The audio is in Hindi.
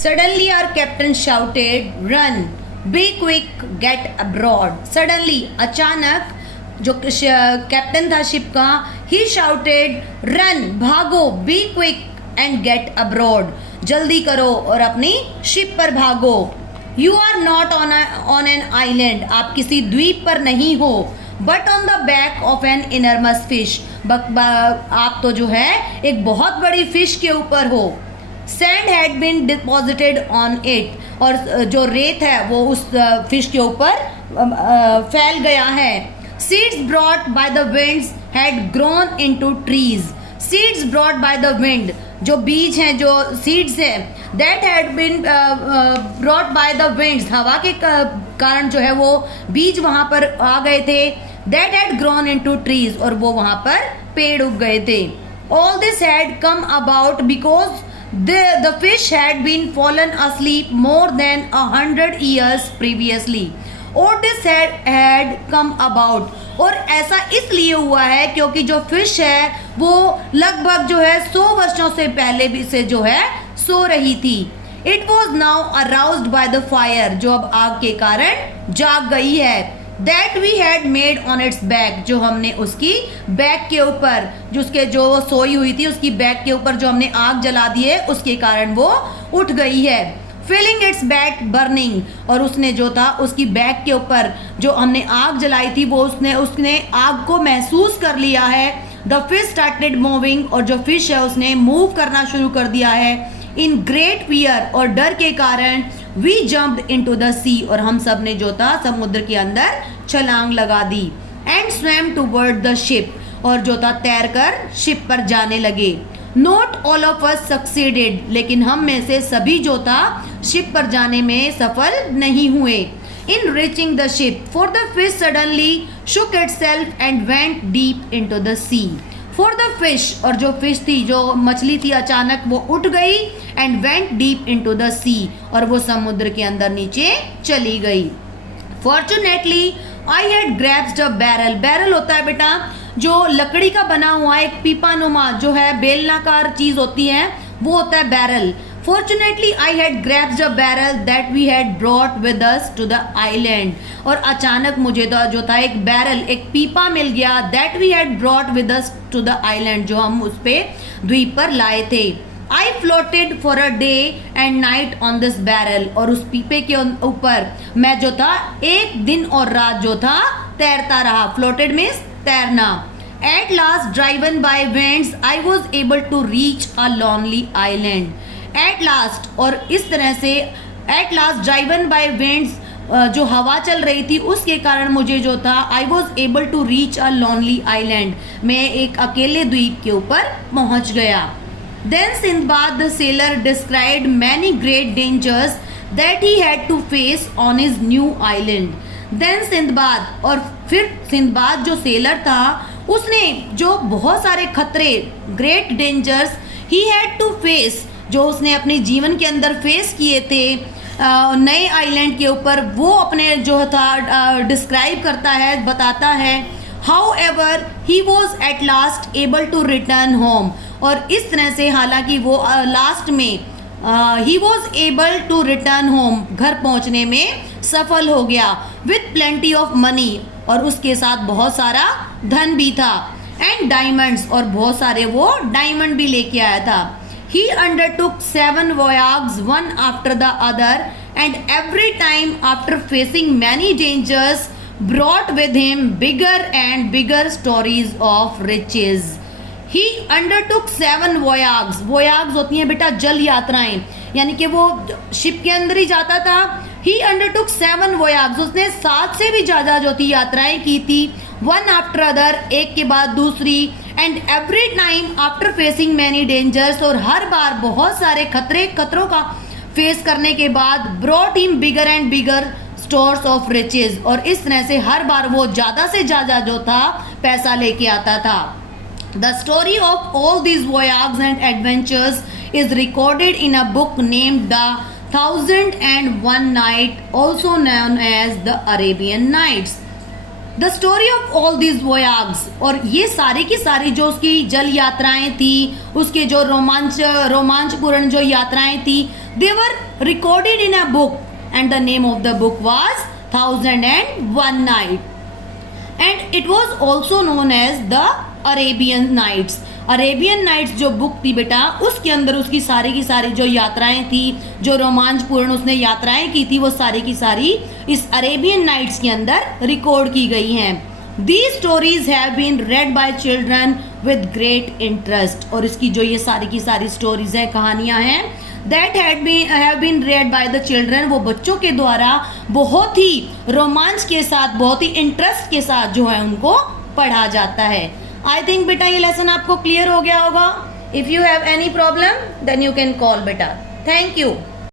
Suddenly our captain shouted, "Run! Be quick! Get abroad!" Suddenly, अचानक जो कैप्टन था शिप का, he shouted, "Run! भागो! Be quick and get abroad!" जल्दी करो और अपनी शिप पर भागो. You are not on an island. आप किसी द्वीप पर नहीं हो. But on the back of an enormous fish. आप तो जो है एक बहुत बड़ी फिश के ऊपर हो. Sand had been deposited on it. और जो रेत है वो उस फिश के ऊपर फैल गया है. Seeds brought by the winds had grown into trees. Seeds brought by the wind. जो बीज हैं, जो सीड्स हैं, that had been brought by the winds. हवा के कारण जो है वो बीज वहाँ पर आ गए थे. That had grown into trees. और वो वहाँ पर पेड़ उग गए थे. All this had come about because the fish had been fallen asleep more than 100 years previously. All this had come about. और ऐसा इसलिए हुआ है क्योंकि जो फिश है वो लगभग जो है 100 वर्षों से पहले भी से जो है सो रही थी. It was now aroused by the fire. जो अब आग के कारण जाग गई है. That we had made on its back. जो हमने उसकी बैक के ऊपर, जो वो सोई हुई थी उसकी बैक के ऊपर जो हमने आग जला दी है उसके कारण वो उठ गई है. Feeling its back burning. और उसने जो था उसकी बैक के ऊपर जो हमने आग जलाई थी वो उसने आग को महसूस कर लिया है. The fish started moving. और जो फिश है उसने मूव करना शुरू कर दिया है. In great fear. और डर के कारण We jumped into the sea. और हम सब ने जो था समुद्र के अंदर छलांग लगा दी. And swam toward the ship. और जो था तैर कर शिप पर जाने लगे. Not all of us succeeded. लेकिन हम में से सभी जो था शिप पर जाने में सफल नहीं हुए. In reaching the ship, for the fish suddenly shook itself and went deep into the sea. For the fish. और जो फिश थी, जो मछली थी, अचानक वो उठ गई and went deep into the sea. और वो समुद्र के अंदर नीचे चली गई. Fortunately, I had grasped a barrel. Barrel होता है बेटा जो लकड़ी का बना हुआ एक पीपा नुमा जो है बेलनाकार चीज होती है, वो होता है barrel. Fortunately, I had grasped a barrel that we had brought with us to the island. और अचानक मुझे तो जो था एक बैरल, एक पीपा मिल गया. That we had brought with us to the island. जो हम उस पे द्वीप पर लाए थे. I floated for a day and night on this barrel. और उस पीपे के ऊपर मैं जो था एक दिन और रात जो था तैरता रहा. Floated means तैरना. At last, driven by winds, I was able to reach a lonely island. At last. और इस तरह से at last driven by winds, जो हवा चल रही थी उसके कारण मुझे जो था I was able to reach a lonely island. मैं एक अकेले द्वीप के ऊपर पहुंच गया. Then Sindbad the sailor described many great dangers that he had to face on his new island. Then Sindbad. और फिर सिंदबाद जो सेलर था उसने जो बहुत सारे खतरे, great dangers he had to face, जो उसने अपने जीवन के अंदर फेस किए थे नए आइलैंड के ऊपर, वो अपने जो था डिस्क्राइब करता है, बताता है. However, he was at last able to return home. और इस तरह से हालांकि वो लास्ट में he was able to return home, घर पहुंचने में सफल हो गया. With plenty of money. और उसके साथ बहुत सारा धन भी था. And diamonds. और बहुत सारे वो डायमंड भी लेके आया था. He undertook 7 voyages, one after the other, and every time after facing many dangers, brought with him bigger and bigger stories of riches. He undertook 7 voyages. voyages होती हैं बेटा जल यात्राएं, यानी कि वो शिप के अंदर ही जाता था. He undertook 7 voyages. उसने 7 से भी ज़्यादा जो थी यात्राएं की थी. One after other, एक के बाद दूसरी. And every time after facing many dangers. और हर बार बहुत सारे खतरों का फेस करने के बाद brought him bigger and bigger stores of riches. और इस तरह से हर बार वो ज़्यादा से ज़्यादा जो था पैसा लेके आता था. The story of all these voyages and adventures is recorded in a book named The 1001 Night, also known as the Arabian Nights. The story of all this voyages. और ये सारी की सारी जो उसकी जल यात्राएं थी, उसके जो रोमांचपूर्ण जो यात्राएं थी, They were recorded in a book and the name of the book was 1001 Night. And it was also known as the Arabian Nights. Arabian Nights जो बुक थी बेटा, उसके अंदर उसकी सारी की सारी जो यात्राएं थी, जो रोमांचपूर्ण उसने यात्राएं की थी, वो सारी की सारी इस अरेबियन नाइट्स के अंदर रिकॉर्ड की गई हैं. These stories have been read by children with great interest. और इसकी जो ये सारी की सारी स्टोरीज हैं, कहानियां हैं, that have been read by the children, वो बच्चों के द्वारा बहुत ही रोमांच के साथ, बहुत ही इंटरेस्ट के साथ जो है उनको पढ़ा जाता है. आई थिंक बेटा ये लेसन आपको क्लियर हो गया होगा. If you have any problem then you can call बेटा. Thank you.